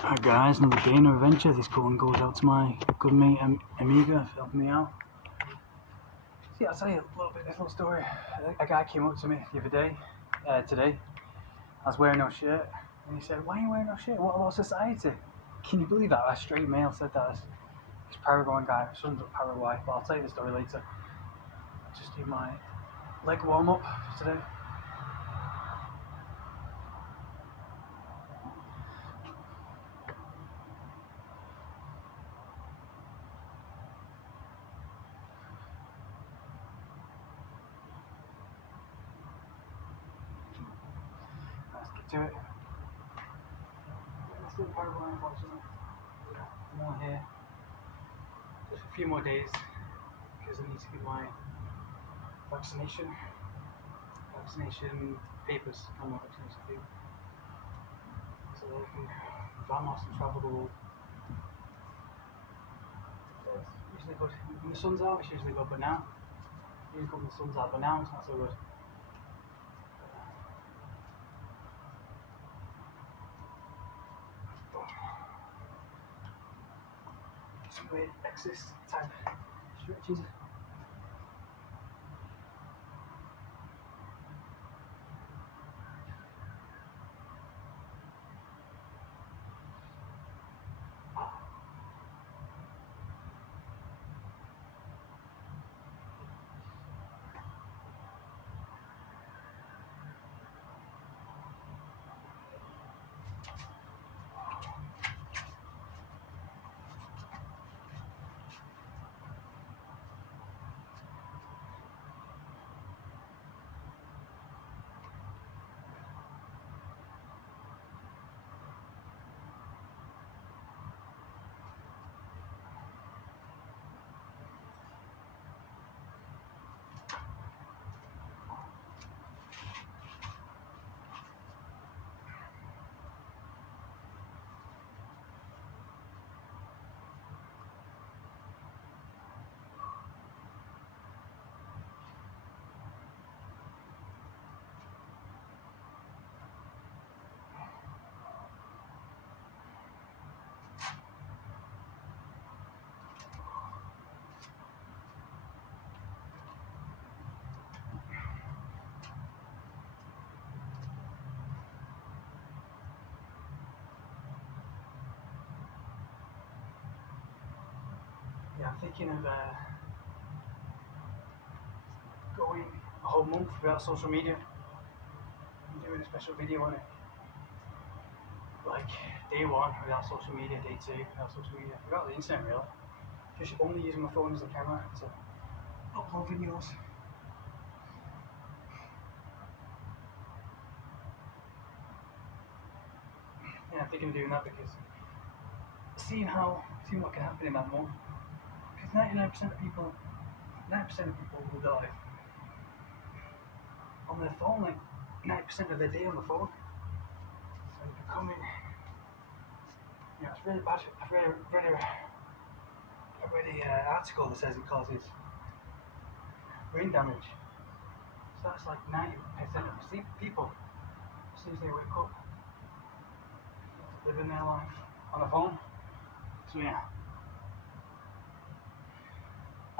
Alright guys, another day, another adventure. This one goes out to my good mate Amiga for helping me out. See, I'll tell you a little bit of this little story. A guy came up to me the other day, today. I was wearing no shirt, and he said, "Why are you wearing no shirt? What about society?" Can you believe that? A straight male said that. This Paraguayan guy, son's of Paraguay, but I'll tell you the story later. I'll just do my leg warm up today. Let's get to it. Let's do Paraguay, unfortunately. More here. Just a few more days because I need to get my vaccination papers. I'm not vaccination papers. So I can warmup and travel the world. So it's usually good. When the sun's out, it's usually good, but now, usually good when the sun's out, but now it's not so good. Some weird exist type stretches. Yeah, I'm thinking of going a whole month without social media. I'm doing a special video on it. Like day one without social media, day two without social media, without the internet really. Just only using my phone as a camera to upload videos. Yeah, I'm thinking of doing that because seeing what can happen in that month. Because 99% of people will die on their phone, like 90% of their day on the phone. So it's becoming, it's really bad. I've read an article that says it causes brain damage. So that's like 90% of people, as soon as they wake up, living their life on the phone. So yeah.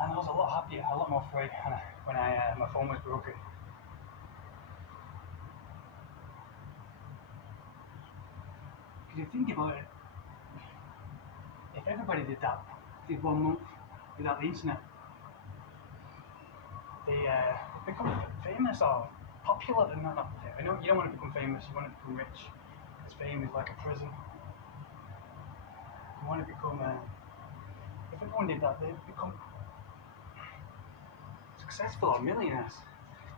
And I was a lot happier, a lot more free when my phone was broken. Because you think about it, if everybody did 1 month without the internet, they become famous or popular. And not I know you don't want to become famous, you want to become rich. Because fame is like a prison. You want to become, if everyone did that, they'd become successful or millionaires.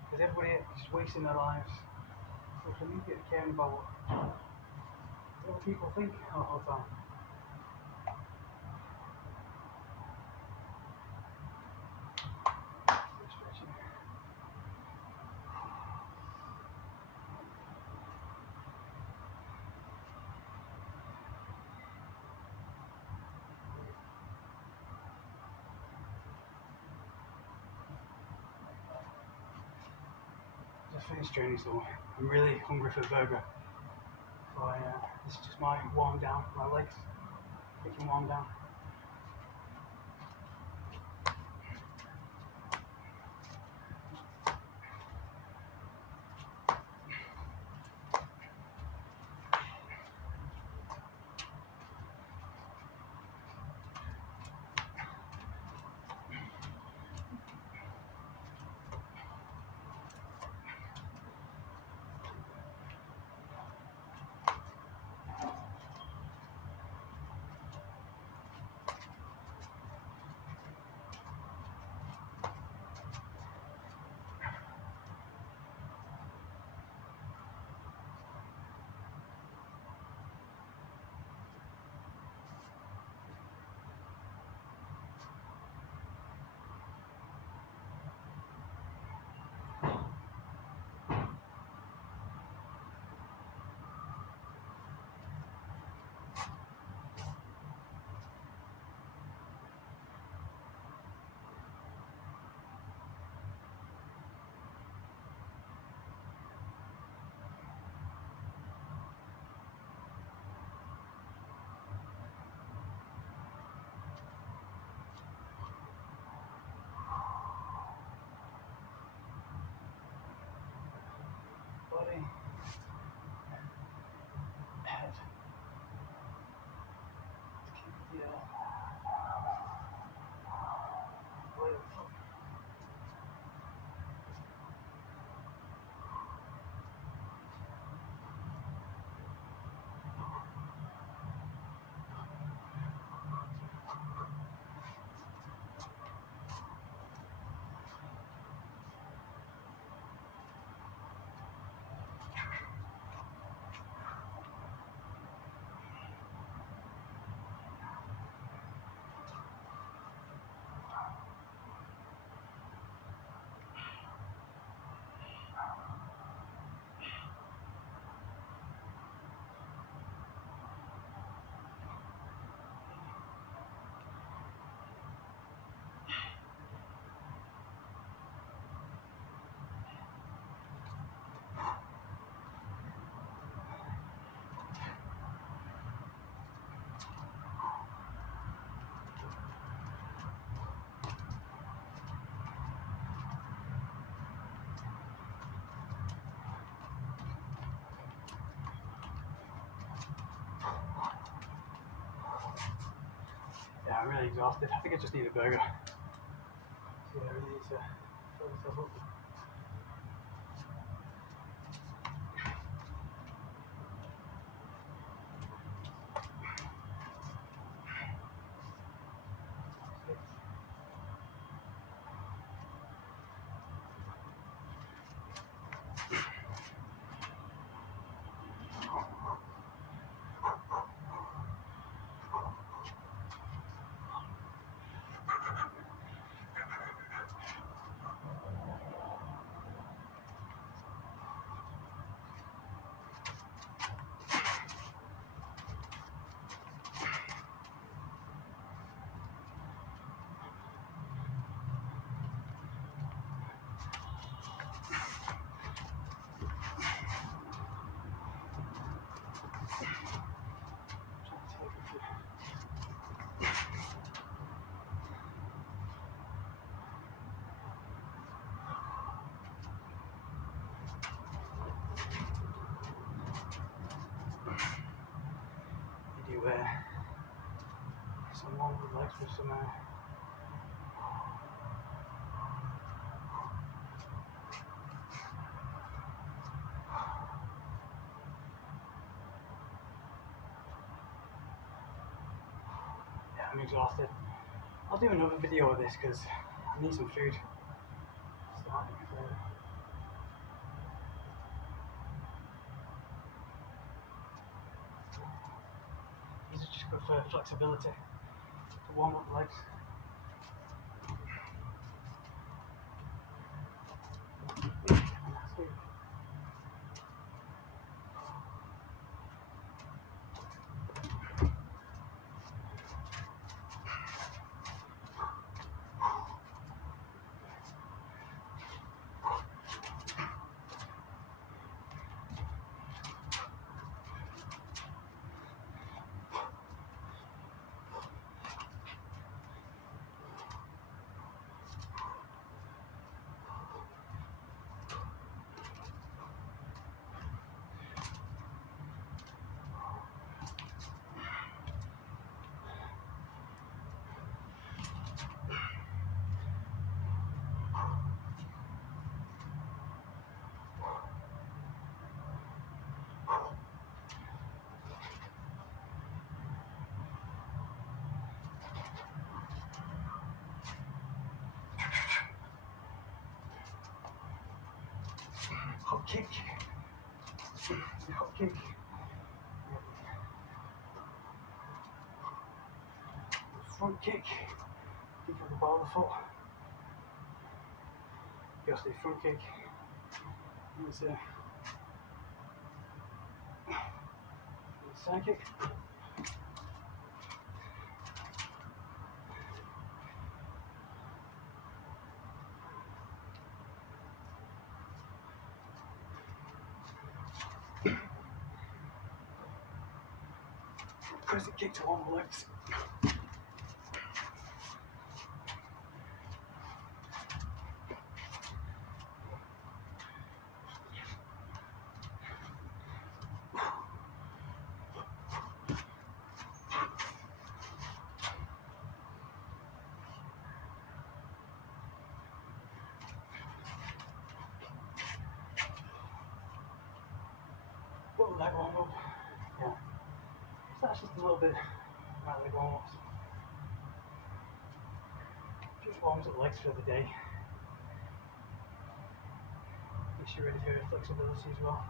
Because everybody is just wasting their lives. Social media, caring about what other people think all the time. Just finished training, so I'm really hungry for a burger. So This is just my warm down, my legs. We can warm down. Body, head. Let's keep the weight of the foot. Yeah, I'm really exhausted. I think I just need a burger. So yeah, I really need to fill myself up. You do some warm legs with some yeah, I'm exhausted. I'll do another video of this because I need some food. Starting to these are just good for flexibility, to warm up the legs. And that's it. kick, the hop kick, the front kick, kick at the ball of the foot, just the front kick, and it's a side kick. Crescent kick to one of the legs. Little leg warm up. Yeah. So that's just a little bit about leg warm ups. Just warms up the legs for the day. Makes you ready for flexibility as well.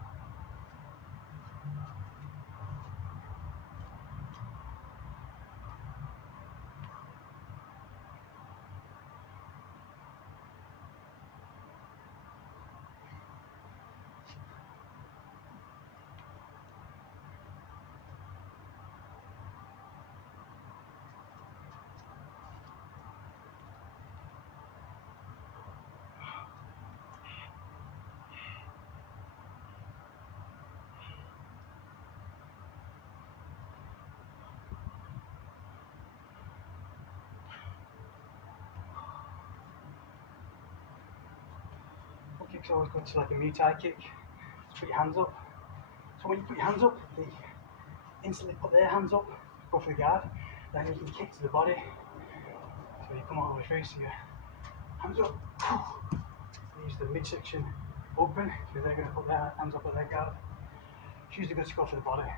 Kick's always good to like a Muay Thai kick. Just put your hands up. So when you put your hands up, they instantly put their hands up, go for the guard. Then you can kick to the body. So you come all the way through, so your hands up. Use the midsection open, because they're going to put their hands up at their guard. It's usually good to go for the body.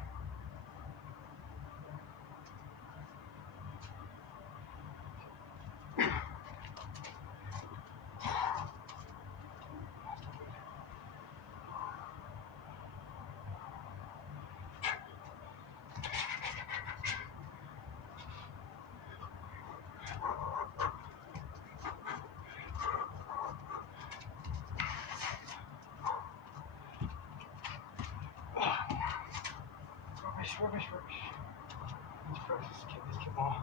Rubbish. Let's practice this kick more.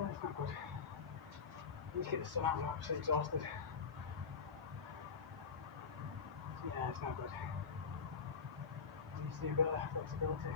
It's not good. I need to get the sun out, I'm absolutely exhausted. Yeah, it's not good. I need to do a bit of flexibility.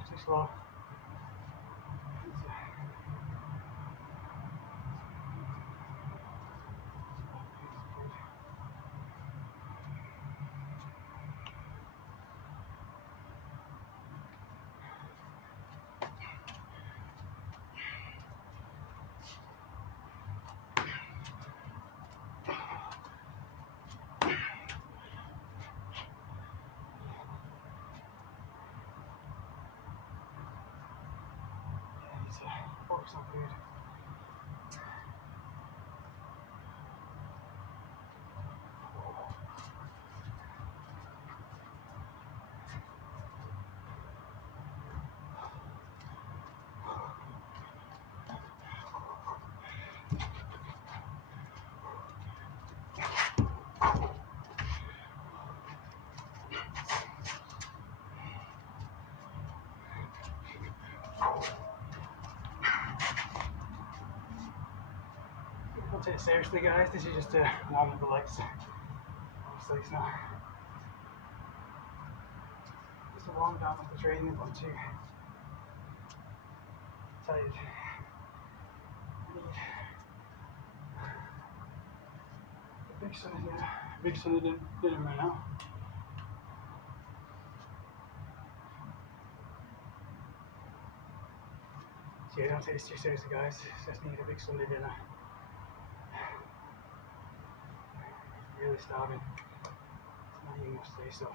Walk too slow. Focus on food. Don't take it seriously, guys. This is just to warm up the legs. Obviously, it's not just a warm down of the training, but I'm too tired. I need a big sunny dinner. Big sunny dinner right now. So yeah, don't take this too seriously, guys. Just need a big Sunday dinner. Really starving. It's not eating much today, so.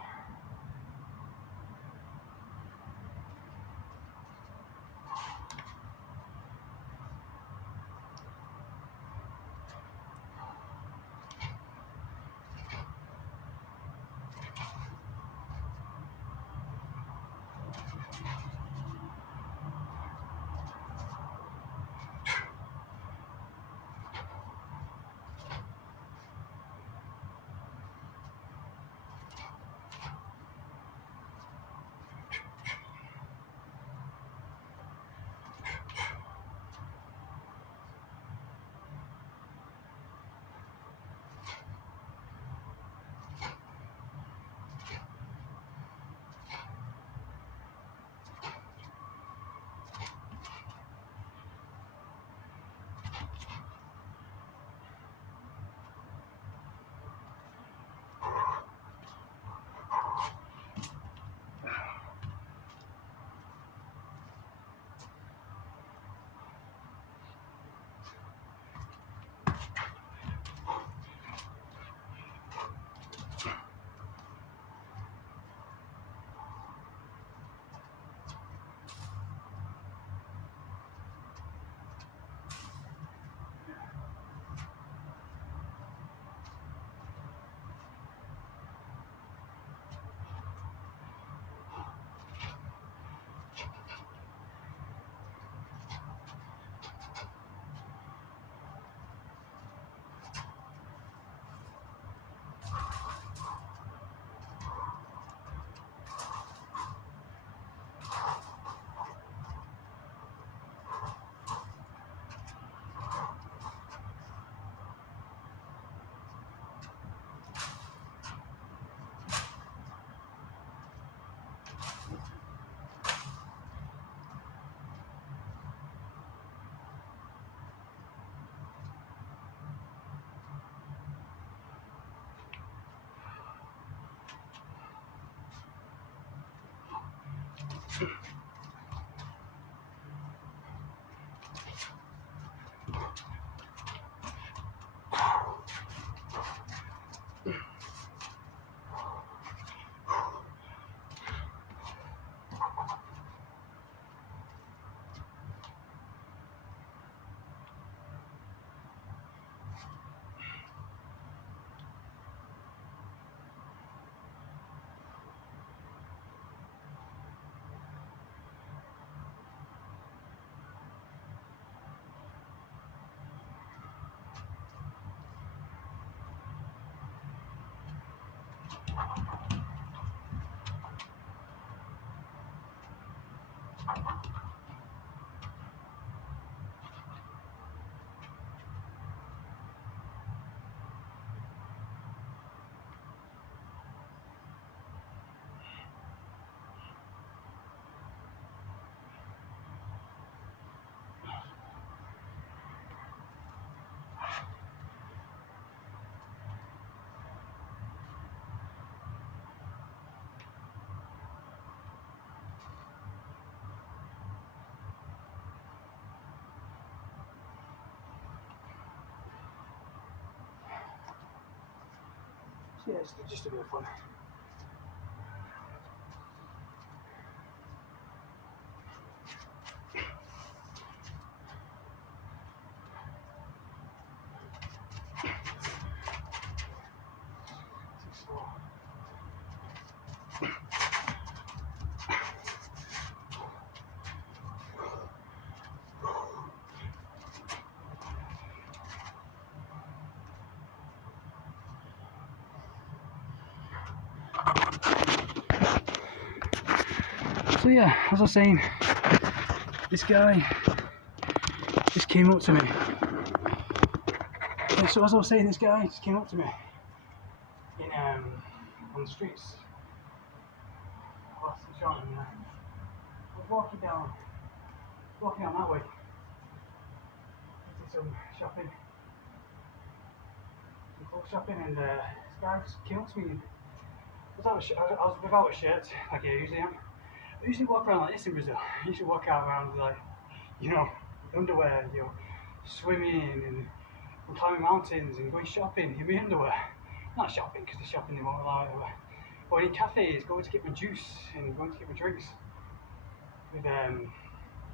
Yeah, it's just a bit of fun. So yeah, as I was saying, this guy just came up to me. And so as I was saying, this guy just came up to me in on the streets. I was walking down that way, did some shopping, some clothes shopping, and this guy just came up to me. I was without a shirt, like I usually am. I usually walk around like this in Brazil. I usually walk out around with like, underwear, swimming and climbing mountains and going shopping in my underwear. Not shopping, because the shopping they won't allow it. But in cafes, going to get my juice and going to get my drinks with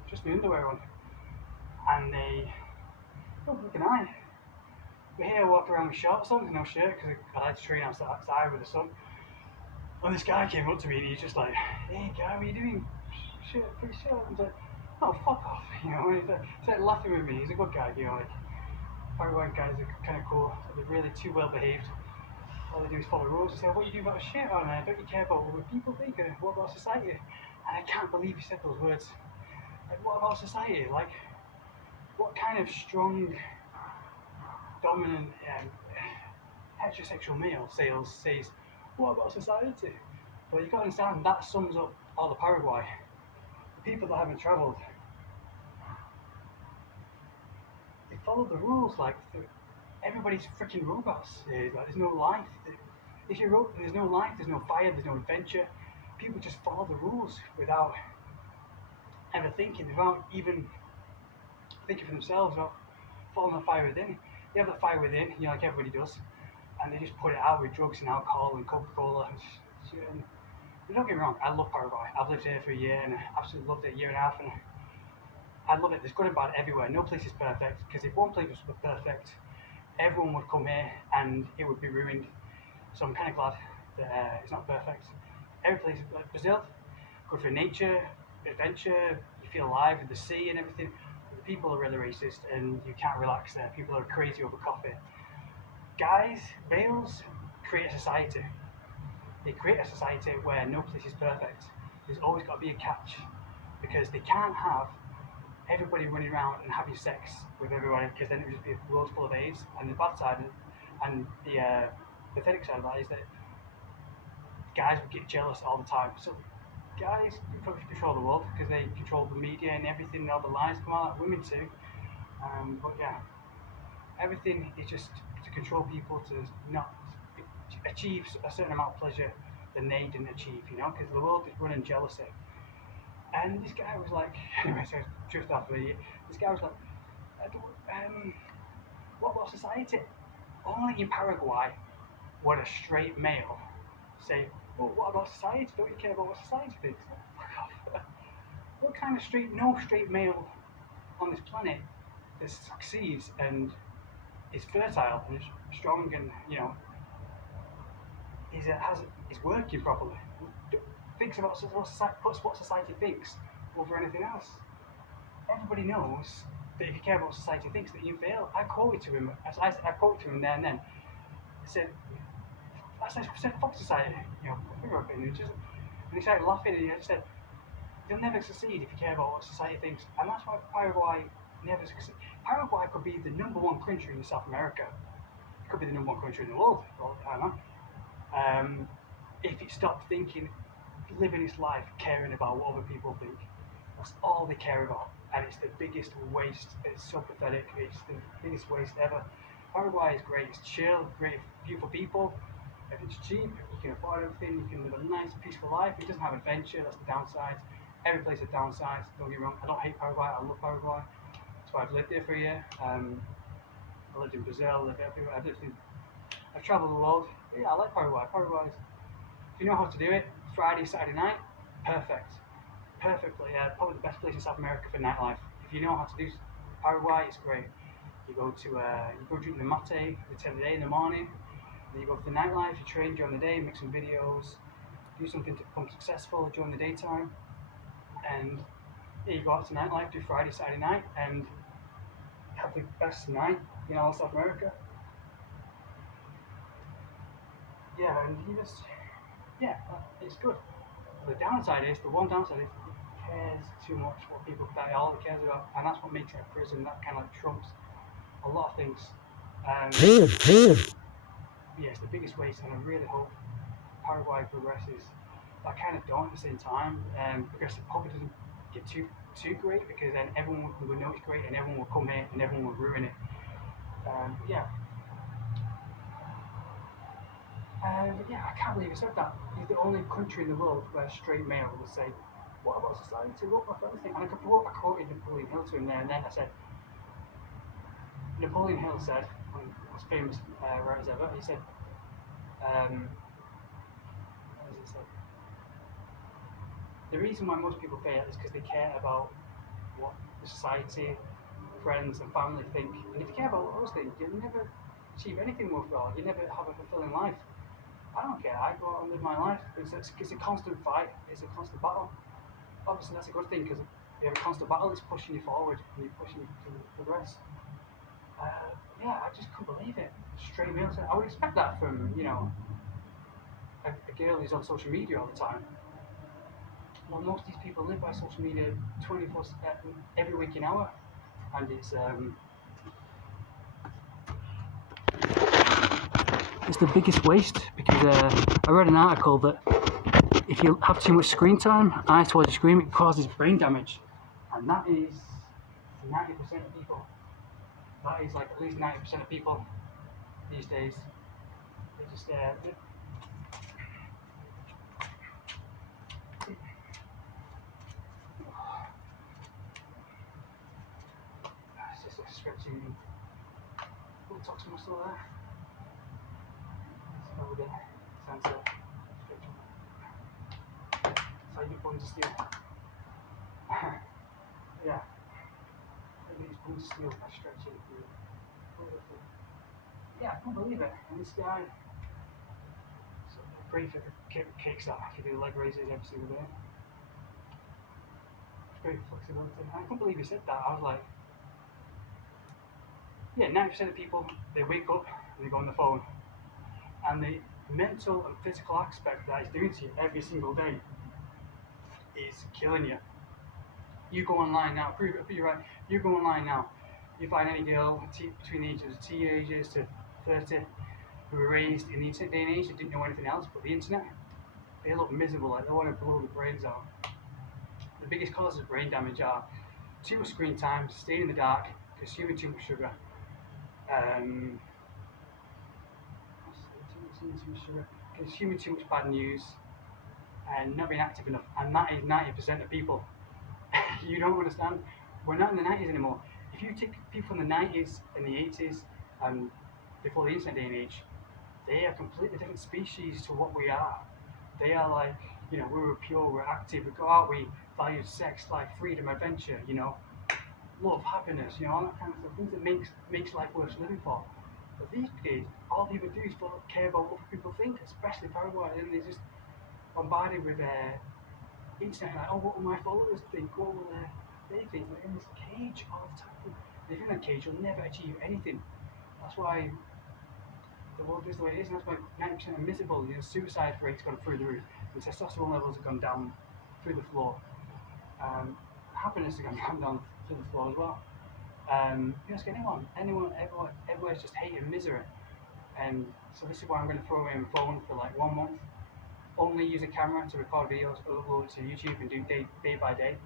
just my underwear on. And they don't look an eye. But here I walk around with shorts on, with no shirt, because I like to train outside with the sun. And this guy came up to me and he's just like, "Hey guy, what are you doing? Pretty short." I was like, "Oh, fuck off." And he started laughing with me. He's a good guy, like Paraguayan guys are kind of cool. They're really too well behaved. All they do is follow rules. He said, "What do you do about a shit on there? Don't you care about what people think? And what about society?" And I can't believe he said those words. Like, what about society? Like, what kind of strong, dominant, heterosexual male says, "What about society?" Well, you got to understand, that sums up all of Paraguay. The people that haven't travelled, they follow the rules. Like, everybody's freaking robots. Like, there's no life. If you're there's no life, there's no fire, there's no adventure. People just follow the rules without ever thinking, without even thinking for themselves, without following the fire within. They have the fire within, like everybody does, and they just put it out with drugs and alcohol and Coca-Cola and shit. And don't get me wrong, I love Paraguay. I've lived here for a year and I absolutely loved it, a year and a half, and I love it. There's good and bad everywhere. No place is perfect, because if one place was perfect, everyone would come here and it would be ruined. So I'm kind of glad that it's not perfect. Every place, like Brazil, good for nature, adventure, you feel alive with the sea and everything. But the people are really racist and you can't relax there. People are crazy over coffee. Guys, males create a society. They create a society where no place is perfect. There's always got to be a catch, because they can't have everybody running around and having sex with everybody, because then it would just be a world full of AIDS. And the bad side and the pathetic side of that is that guys would get jealous all the time. So guys control the world, because they control the media and everything, and all the lies come out. Women too. But yeah, everything is just to control people to not achieve a certain amount of pleasure that they didn't achieve, because the world is running jealousy. And this guy was like, anyway, so drift off me. This guy was like, what about society? Only in Paraguay would a straight male say, "Well, what about society? Don't you care about what society thinks?" Fuck off. What kind of no straight male on this planet that succeeds and is fertile and is strong and, is working properly, thinks about what society thinks over anything else. Everybody knows that if you care about what society thinks, that you fail. I quoted to him. I quoted to him there and then. I said, "Fuck society." For your opinion. And he started laughing, and he just said, "You'll never succeed if you care about what society thinks." And that's why Paraguay never succeeds. Paraguay could be the #1 country in South America. It could be the #1 country in the world. I don't know. If it stopped living its life, caring about what other people think. That's all they care about. And it's the biggest waste. It's so pathetic. It's the biggest waste ever. Paraguay is great. It's chill, great, beautiful people. If it's cheap, you can afford everything, you can live a nice, peaceful life. It doesn't have adventure, that's the downside. Every place has downsides, don't get me wrong. I don't hate Paraguay, I love Paraguay. That's why I've lived there for a year. I lived in Brazil, I lived everywhere. I've lived in I've travelled the world. Yeah, I like Paraguay. Paraguay is, if you know how to do it, Friday, Saturday night, perfect. Perfectly, probably the best place in South America for nightlife. If you know how to do Paraguay, it's great. You go drink the mate, the 10 day in the morning, then you go for the nightlife, you train during the day, make some videos, do something to become successful during the daytime, and yeah, you go out to nightlife, do Friday, Saturday night, and have the best night in all South America. Yeah, and you just, yeah, it's good. The one downside is it cares too much what people that all it cares about, and that's what makes it a prison. That kind of trumps a lot of things. Yeah, it's the biggest waste, and I really hope Paraguay progresses. But I kind of don't at the same time, because it probably doesn't get too great, because then everyone will know it's great, and everyone will come here, and everyone will ruin it. Yeah, but yeah, I can't believe you said that. He's the only country in the world where straight male will say, "What about society? What about everything?" And I quoted Napoleon Hill to him there, and then I said, Napoleon Hill said, one of the most famous writers ever, he said, what does he say? The reason why most people fail is because they care about what the society, friends, and family think. And if you care about those things, you'll never achieve anything worthwhile. You never have a fulfilling life. I don't care. I go out and live my life. It's a constant fight. It's a constant battle. Obviously, that's a good thing because if you have a constant battle, it's pushing you forward and you're pushing you to progress. Yeah, I just couldn't believe it. Straight male. I would expect that from a girl who's on social media all the time. Well, most of these people live by social media 24 every waking hour, and it's the biggest waste because I read an article that if you have too much screen time, eyes towards the screen, it causes brain damage, and that is 90% of people. That is like at least 90% of people these days. They just it's just a stretching buttocks muscle there. It's over the sensor. That's how you bones of steel. Yeah. These bones of steel are stretching. Yeah, I can't believe it. And this guy, so great for kicks that he do leg raises every single day. It's great flexibility. I can't believe he said that. I was like, yeah, 90% of people, they wake up and they go on the phone. And the mental and physical aspect that it's doing to you every single day is killing you. You go online now, prove it, you're right, you go online now, you find any girl between the ages of teenagers to 30 who were raised in the internet day and age that didn't know anything else but the internet, they look miserable, like they want to blow their brains out. The biggest causes of brain damage are too much screen time, staying in the dark, consuming too much sugar, consuming too much bad news, and not being active enough. And that is 90% of people. You don't understand. We're not in the 90s anymore. If you take people from the 90s and the 80s and before the internet day and age, they are completely different species to what we are. They are like, we were pure, we're active, we go out, we value sex, life, freedom, adventure, love, happiness, all that kind of stuff, things that makes life worth living for. But these days, all people do is care about what people think, especially Paraguay, and they're just bombarded with internet, like, oh, what will my followers think? What will they think? They're in this cage all the time. And if you're in that cage, you'll never achieve anything. That's why the world is the way it is, and that's why 90% are miserable. Suicide rates gone through the roof, and testosterone levels have gone down through the floor. Happiness has gone down through the floor as well. You ask anyone, everywhere's just hate and misery. And so this is why I'm going to throw in a phone for like 1 month. Only use a camera to record videos, upload to YouTube, and do day by day.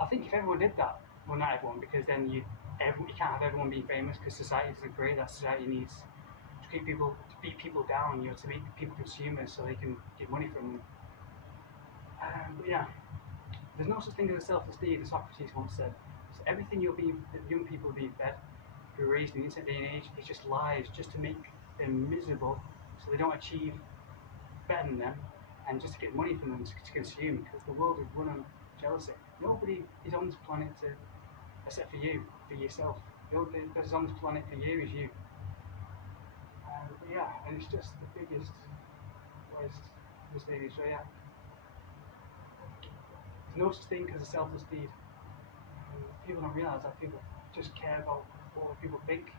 I think if everyone did that, well, not everyone, because then you can't have everyone being famous, because society doesn't create that. Society needs to beat people down, to make people consumers so they can get money from them. But yeah, there's no such thing as a self-esteem, as Socrates once said. So everything that young people are being fed, who are raised in the internet day and age, is just lies, just to make them miserable so they don't achieve better than them, and just to get money from them to consume, because the world is run on jealousy. Nobody is on this planet to, except for you, for yourself. The only person on this planet for you is you. But yeah, and it's just the biggest mistake. So yeah, there's no such thing as a selfless deed. People don't realise that. People just care about what other people think,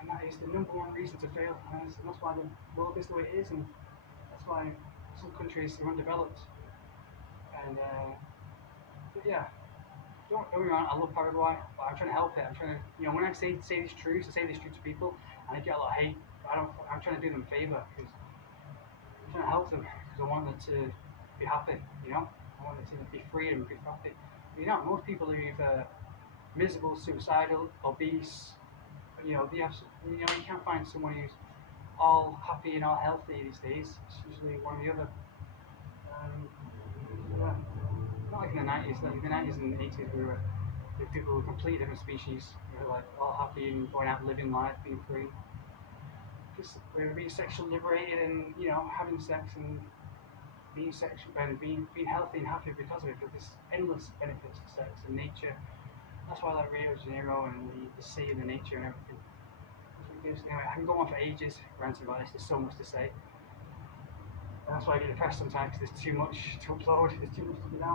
and that is the number one reason to fail. And that's why the world is the way it is, and that's why some countries are undeveloped. And but yeah, don't get me wrong, I love Paraguay, but I'm trying to help it. I'm trying to, when I say these truths, I say these truths to people, and I get a lot of hate. I'm trying to do them a favour, because I'm trying to help them, because I want them to be happy. I want them to be free and be happy. Most people are either miserable, suicidal, obese. They have, you can't find someone who's all happy and all healthy these days. It's usually one or the other. Yeah. Not like in the 90s. Like in the 90s and the 80s, we were with people who were completely different species. We were like all happy and going out, living life, being free. Just we were being sexually liberated and having sex and being sexual and being healthy and happy because of it. But there's endless benefits to sex and nature. That's why I like Rio de Janeiro and the sea and the nature and everything. Anyway, I can go on for ages ranting about this. There's so much to say. And that's why I get depressed sometimes, because there's too much to upload. There's too much to be down.